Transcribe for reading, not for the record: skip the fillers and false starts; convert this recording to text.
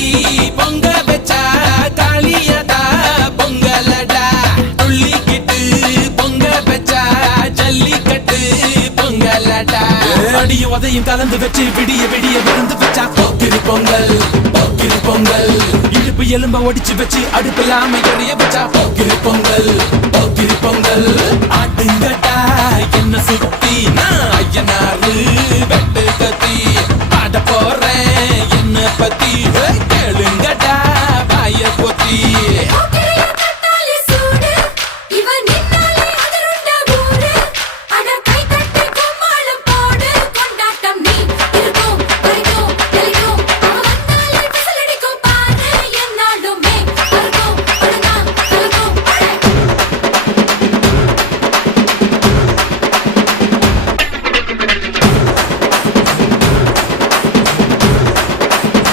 கட்டி பொங்க வச்சா காளியதா பொங்கலடா துள்ளிக்கிட்டு பொங்க வச்சா ஜல்லிக்கட்டு பொங்கலடா அடியும் உதையும் கலந்து வச்சு விடிய விடிய விழுந்து வச்சா போக்கிரி பொங்கல் போக்கிரி பொங்கல் இடுப்பு எலும்ப ஒடிச்சு வச்சு அடுப்பில்லாம எறிய வச்சா போக்கிரி பொங்கல் போக்கிரி பொங்கல் ஆட்டுங்கட்டா என்ன சுத்தி நான் ஐயனாரு வெட்டு கத்தி பாட போறேன் என்ன பத்தி